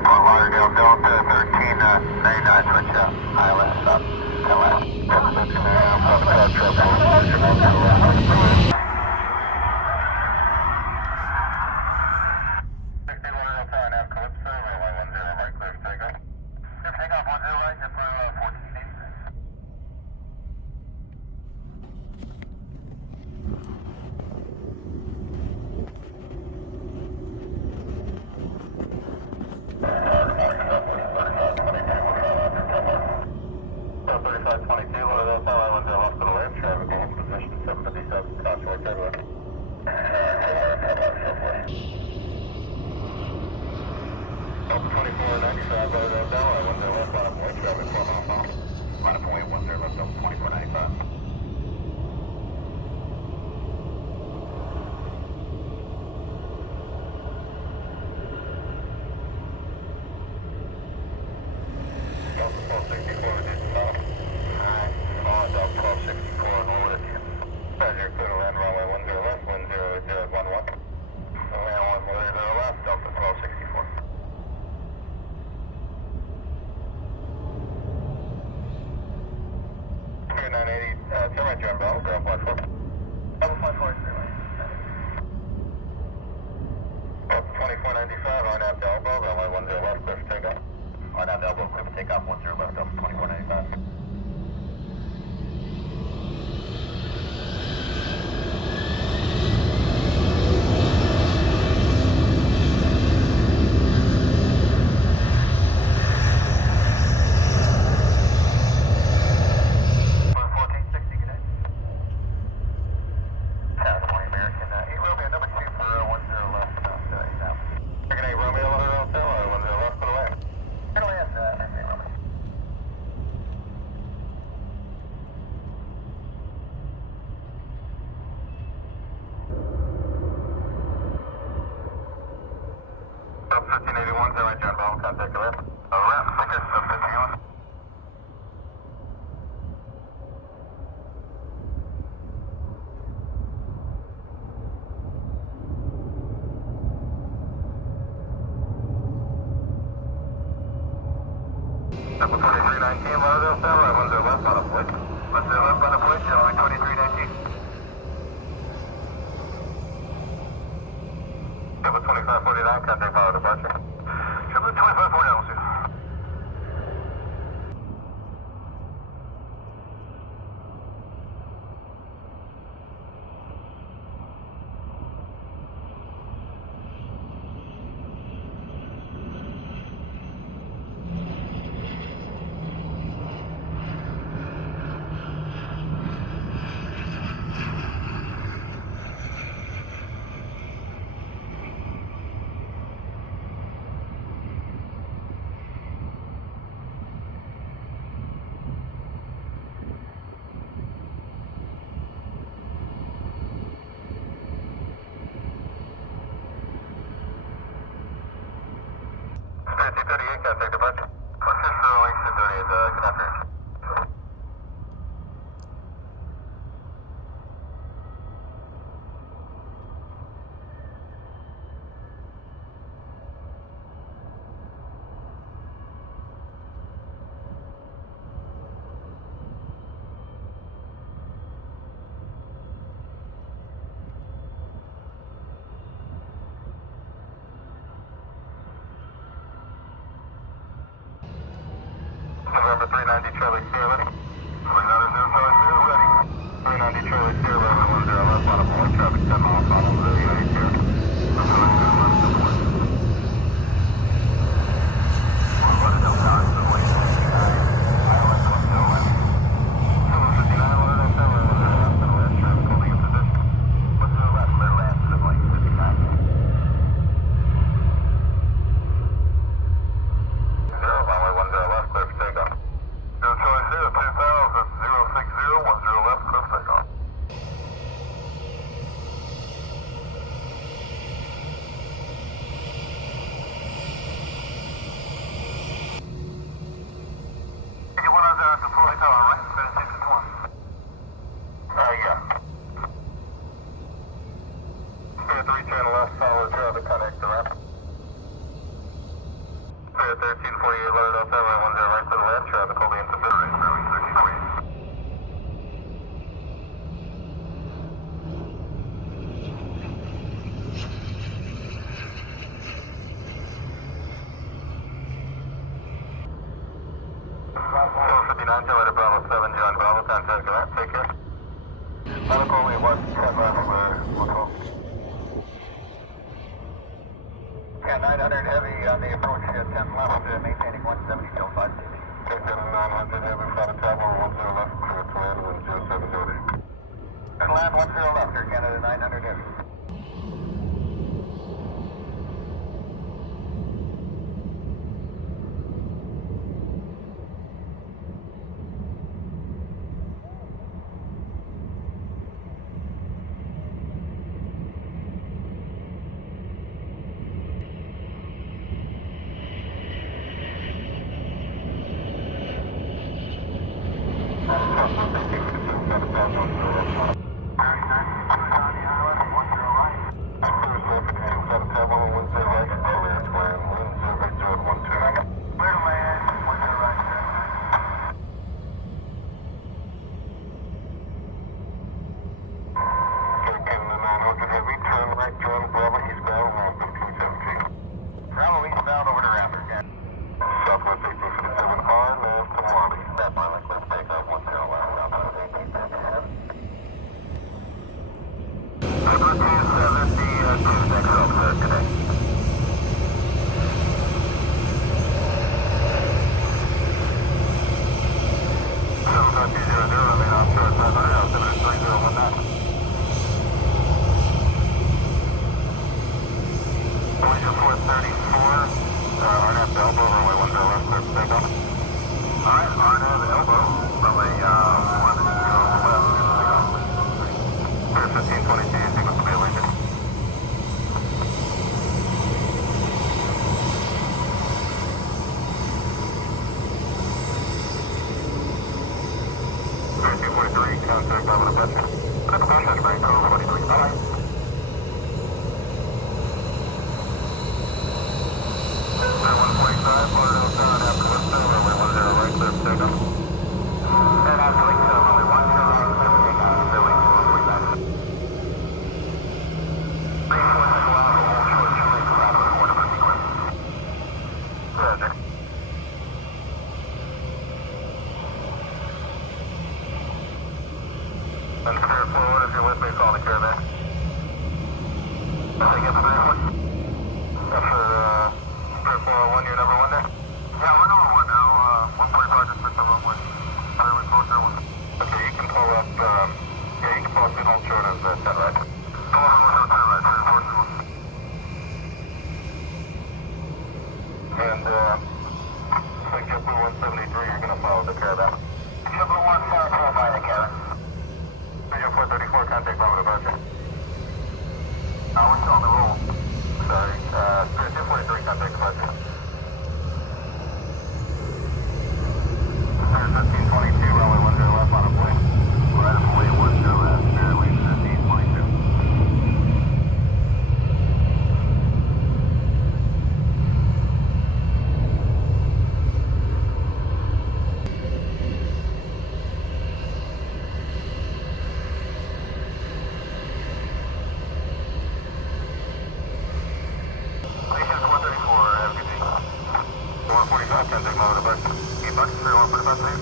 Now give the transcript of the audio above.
Fort Lauderdale, Delta 1399, switch out. ILS up, LS. Takeoff 10 right, just for 1480. Takeoff 10 left, Delta 2495. Up 1381, right, John Ball, contact the left. Wrap, ticket, up 51. Up 2319, Lauderdale, right, 10 left on a point. 10 left on a point, gentlemen, 2319. Up 2549, contact power departure. Chevrolet 2549, we'll see you. Spirit 238, contact departure. Official Link 238, good afternoon. November 390 Charlie Sierra ready. 390 Charlie Sierra ready. 390 Charlie Sierra ready, 10 left on a point, traffic 10 miles, follow the United Sierra. Lauderdale, constantly 69. ILS 10 left. 759, Lauderdale, 7 left on west, traffic holding in position. What's to the left, clear land, civil 59. Lauderdale-Hollywood, 10 right to the left, traffic holding into Fort Lauderdale. Bravo 7, John Bravo, contact that, take care. Traffic only 110 left, we'll call. Yeah, 900 heavy on the approach, 10 left, maintaining 170 till 560. Take that 900 heavy, flight of travel, 10 left, clear to land, 107 and land 10 left, Air Canada 900 heavy. Bravo eastbound over to Raptor, again. Southwest 1857 R, left to Wally. Step on the cliff, takeoff, 10 left, southwest 1857. Number 272, next up, today. Remain offshore at 500, 73019. Collision 434, RNAV elbow, runway 10 left, clear for takeoff. Alright, RNAV elbow, runway 10 left, clear 1522, sequence will be landed. Clear 243, contact level departure. Departure, Frank, code 43, bye. Lauderdale-Hollywood, after Western, runway 10 right, clear for takeoff. And after Lake runway 10 right, clear for takeoff. Billy, 203 back. 34 cycle out, hold short, Chile, Colorado, and order for sequence. Roger. And clear forward, if you're with me, call the caravan. Nothing up there, after, 401, you're number 1 there? Yeah, we're number 1 now, 145, just for someone with, everyone closer, one. Okay, you can pull up, you can pull up and hold short of 10 right. Pull up and hold 10 right, and, so JetBlue 173, you're gonna follow the caravan. JetBlue 174 by the caravan. 434, contact bomb departure. We're still on the roll. Sorry, 243, contact departure. 1522, runway 10 left on a plane. Right of way 10 left, fairway 1522. Station 134, FTP. 145, contact mode departure. 8 bucks for 145, please.